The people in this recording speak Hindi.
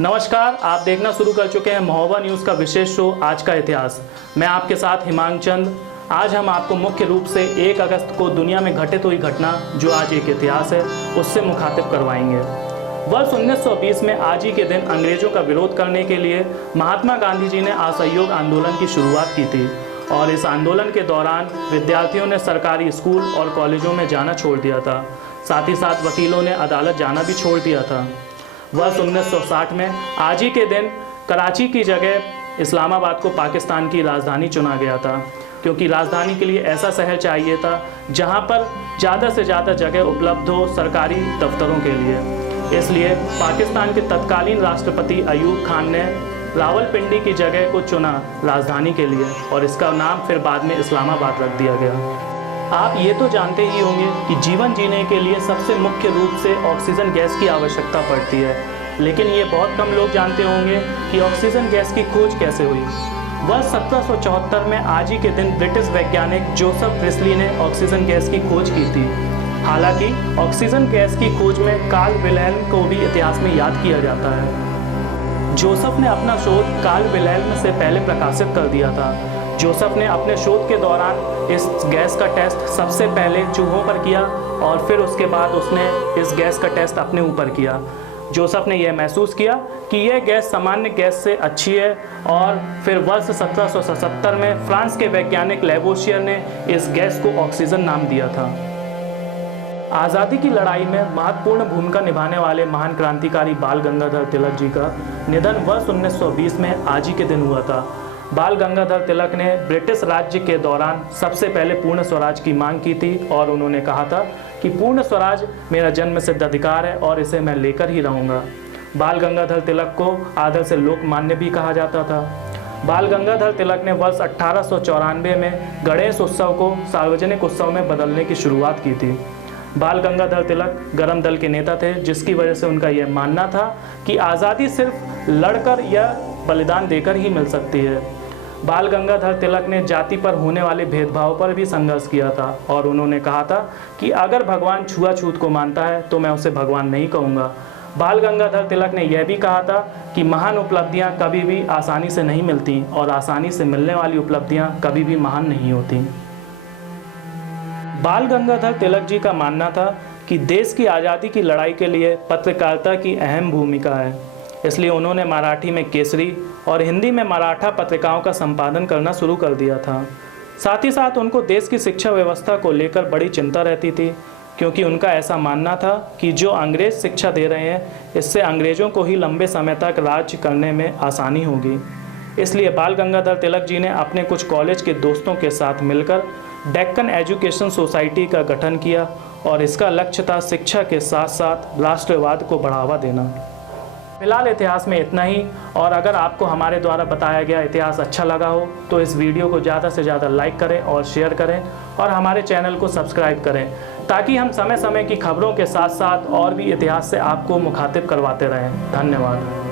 नमस्कार, आप देखना शुरू कर चुके हैं महोबा न्यूज़ का विशेष शो आज का इतिहास। मैं आपके साथ हिमांग चंद। आज हम आपको मुख्य रूप से 1 अगस्त को दुनिया में घटित हुई घटना जो आज एक इतिहास है उससे मुखातिब करवाएंगे। वर्ष 1920 में आज ही के दिन अंग्रेजों का विरोध करने के लिए महात्मा गांधी जी ने असहयोग आंदोलन की शुरुआत की थी और इस आंदोलन के दौरान विद्यार्थियों ने सरकारी स्कूल और कॉलेजों में जाना छोड़ दिया था। साथ ही साथ वकीलों ने अदालत जाना भी छोड़ दिया था। वर्ष 1960 में आज ही के दिन कराची की जगह इस्लामाबाद को पाकिस्तान की राजधानी चुना गया था, क्योंकि राजधानी के लिए ऐसा शहर चाहिए था जहां पर ज़्यादा से ज़्यादा जगह उपलब्ध हो सरकारी दफ्तरों के लिए। इसलिए पाकिस्तान के तत्कालीन राष्ट्रपति अयूब खान ने रावलपिंडी की जगह को चुना राजधानी के लिए और इसका नाम फिर बाद में इस्लामाबाद रख दिया गया। आप ये तो जानते ही होंगे कि जीवन जीने के लिए सबसे मुख्य रूप से ऑक्सीजन गैस की आवश्यकता पड़ती है, लेकिन ये बहुत कम लोग जानते होंगे कि ऑक्सीजन गैस की खोज कैसे हुई। वर्ष 1774 में आज ही के दिन ब्रिटिश वैज्ञानिक जोसेफ प्रिस्ली ने ऑक्सीजन गैस की खोज की थी। हालांकि ऑक्सीजन गैस की खोज में कार्ल विल्हेल्म को भी इतिहास में याद किया जाता है। जोसेफ ने अपना शोध कार्ल विल्हेल्म से पहले प्रकाशित कर दिया था। जोसेफ ने अपने शोध के दौरान इस गैस का टेस्ट सबसे पहले चूहों पर किया और फिर उसके बाद उसने इस गैस का टेस्ट अपने ऊपर किया। जोसेफ ने यह महसूस किया कि यह गैस सामान्य गैस से अच्छी है और फिर वर्ष 1777 में फ्रांस के वैज्ञानिक लेवोशियर ने इस गैस को ऑक्सीजन नाम दिया था। आज़ादी की लड़ाई में महत्वपूर्ण भूमिका निभाने वाले महान क्रांतिकारी बाल गंगाधर तिलक जी का निधन वर्ष 1920 में आज ही के दिन हुआ था। बाल गंगाधर तिलक ने ब्रिटिश राज्य के दौरान सबसे पहले पूर्ण स्वराज की मांग की थी और उन्होंने कहा था कि पूर्ण स्वराज मेरा जन्म सिद्ध अधिकार है और इसे मैं लेकर ही रहूँगा। बाल गंगाधर तिलक को आदर से लोकमान्य भी कहा जाता था। बाल गंगाधर तिलक ने वर्ष 1894 में गणेश उत्सव को सार्वजनिक उत्सव में बदलने की शुरुआत की थी। बाल गंगाधर तिलक गरम दल के नेता थे, जिसकी वजह से उनका यह मानना था कि आज़ादी सिर्फ लड़कर या बलिदान देकर ही मिल सकती है। बाल गंगाधर तिलक ने जाति पर होने वाले भेदभाव पर भी संघर्ष किया था और उन्होंने कहा था कि अगर भगवान छुआछूत को मानता है तो मैं उसे भगवान नहीं कहूँगा। बाल गंगाधर तिलक ने यह भी कहा था कि महान उपलब्धियाँ कभी भी आसानी से नहीं मिलती और आसानी से मिलने वाली उपलब्धियाँ कभी भी महान नहीं होती। बाल गंगाधर तिलक जी का मानना था कि देश की आज़ादी की लड़ाई के लिए पत्रकारिता की अहम भूमिका है, इसलिए उन्होंने मराठी में केसरी और हिंदी में मराठा पत्रिकाओं का संपादन करना शुरू कर दिया था। साथ ही साथ उनको देश की शिक्षा व्यवस्था को लेकर बड़ी चिंता रहती थी, क्योंकि उनका ऐसा मानना था कि जो अंग्रेज शिक्षा दे रहे हैं इससे अंग्रेज़ों को ही लंबे समय तक राज्य करने में आसानी होगी। इसलिए बाल गंगाधर तिलक जी ने अपने कुछ कॉलेज के दोस्तों के साथ मिलकर डेक्कन एजुकेशन सोसाइटी का गठन किया और इसका लक्ष्य था शिक्षा के साथ साथ राष्ट्रवाद को बढ़ावा देना। फिलहाल इतिहास में इतना ही, और अगर आपको हमारे द्वारा बताया गया इतिहास अच्छा लगा हो तो इस वीडियो को ज़्यादा से ज़्यादा लाइक करें और शेयर करें और हमारे चैनल को सब्सक्राइब करें, ताकि हम समय समय की खबरों के साथ साथ और भी इतिहास से आपको मुखातिब करवाते रहें। धन्यवाद।